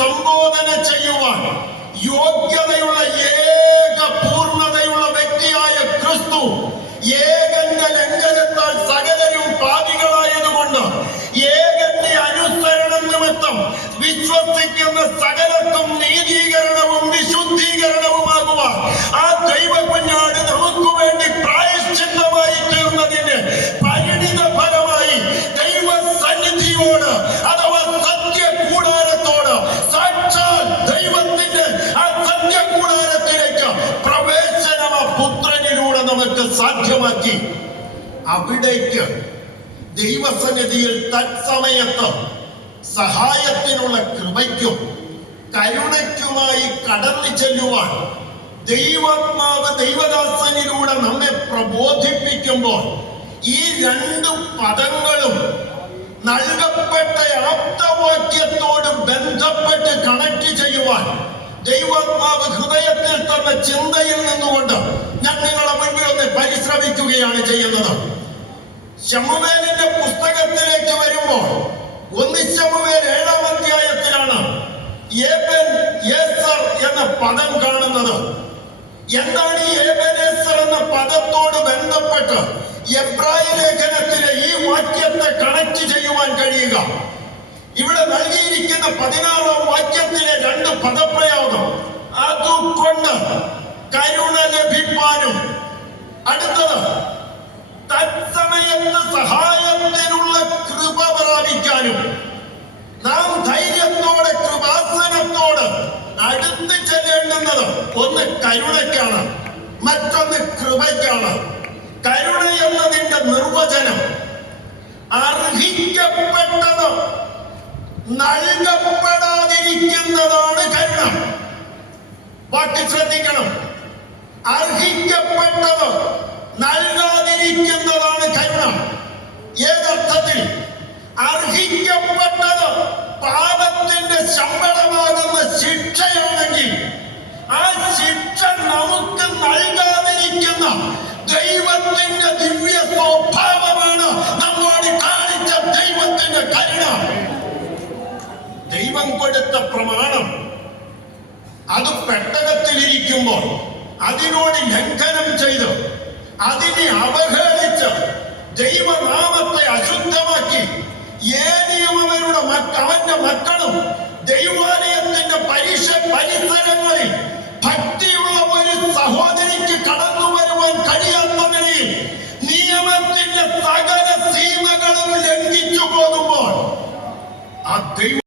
സംബോധന ചെയ്യുവാൻ യോഗ്യതയുള്ള ഏക പൂർണ്ണതയുള്ള വ്യക്തിയായ ക്രിസ്തു ഏകന്റെ ലംഘനത്താൽ സകലരും പാപികളായതുകൊണ്ട് ഏകന്റെ അനുസരണം നിമിത്തം വിശ്വസിക്കുന്ന സകലർക്കും നീതീകരണവും വിശുദ്ധീകരണവുമാകുവാൻ ആ ദൈവ കുഞ്ഞാട് നമുക്ക് വേണ്ടി പ്രായശ്ചിത്തമായി തീർന്നതിന്റെ പരിണിത ഫലമായി ദൈവ സന്നിധിയോട് അഥവാ സത്യകൂടാരത്തോട് സാക്ഷാൽ ദൈവത്തിന്റെ ആ സത്യകൂടാരത്തിലേക്ക് പ്രവേശനം പുത്രനിലൂടെ നമുക്ക് സാധ്യമാക്കി. അവിടേക്ക് ദൈവസന്നിധിയിൽ തത്സമയത്ത് സഹായത്തിനുള്ള കൃപയ്ക്കും കരുണയ്ക്കുമായി കടന്നു ചെല്ലുവാൻ ദൈവാത്മാവ് ദൈവദാസനിലൂടെ നമ്മെ പ്രബോധിപ്പിക്കുമ്പോൾ ഈ രണ്ട് പദങ്ങളും നൽകപ്പെട്ട ആപ്തവാക്യത്തോട് ബന്ധപ്പെട്ട് കണക്ട് ചെയ്യുവാൻ ദൈവാത്മാവ് ഹൃദയത്തിൽ തന്ന ചിന്തയിൽ നിന്നുകൊണ്ട് ഞാൻ നിങ്ങളെ മുൻപിൽ ഒന്ന് പരിശ്രമിക്കുകയാണ് ചെയ്യുന്നത്. ശമൂവേലിന്റെ പുസ്തകത്തിലേക്ക് വരുമ്പോൾ 1 ശമൂവേൽ 7-ാം അധ്യായത്തിലാണ് ഏബെൻ-ഏസർ എന്ന പദം കാണുന്നത്. എന്താണ് ഈ ഏബെൻ-ഏസർ എന്ന പദത്തോട് ബന്ധപ്പെട്ട് എബ്രായ ലേഖനത്തിലെ ഈ വാക്യത്തെ കണക്ട് ചെയ്യുവാൻ കഴിയുക? ഇവിടെ നൽകിയിരിക്കുന്ന 16-ാം വാക്യത്തിലെ 2 പദപ്രയോഗം അതുകൊണ്ട് കരുണ ലഭിപ്പാനും അടുത്തത് തത്സമയത്ത് സഹായത്തിനുള്ള കൃപ പ്രാപിക്കാനും നാം ധൈര്യത്തോടെ കൃപാസനത്തോട് അടുത്ത് ചെല്ലേണ്ടുന്നത് ഒന്ന് കരുണയ്ക്കാണ്, മറ്റൊന്ന് കൃപയ്ക്കാണ്. കരുണ എന്നതിന്റെ നിർവചനം അർഹിക്കപ്പെട്ടത് നൽകപ്പെടാതിരിക്കുന്നതാണ് കരുണ. വാക്ക് ശ്രദ്ധിക്കണം. അർഹിക്കപ്പെട്ടത് നൽകാതിരിക്കുന്നതാണ് കരുണ. ഏതർത്ഥത്തിൽ? അർഹിക്കപ്പെട്ടത് പാപത്തിന്റെ ശമ്പളമാകുന്ന ശിക്ഷയാണെങ്കിൽ ആ ശിക്ഷ നമുക്ക് നൽകാതിരിക്കുന്ന ദൈവത്തിന്റെ ദിവ്യ സ്വഭാവമാണ് നമ്മോട് കാണിച്ച ദൈവത്തിന്റെ കരുണ. ദൈവം കൊടുത്ത പ്രമാണം അത് പെട്ടകത്തിലിരിക്കുമ്പോൾ അതിനോട് ലംഘനം ചെയ്ത് അതിനെ അവഹേളിച്ച് ദൈവനാമത്തെ അശുദ്ധമാക്കി ഏലിയും അവന്റെ മക്കളും ദൈവാലയത്തിന്റെ പരിസരങ്ങളിൽ ഭക്തിയുള്ള ഒരു സഹോദരിക്ക് കടന്നു വരുവാൻ കഴിയാത്ത നിലയിൽ നിയമത്തിന്റെ സകല സീമകളും ലംഘിച്ചു പോകുമ്പോൾ ആ ദൈവം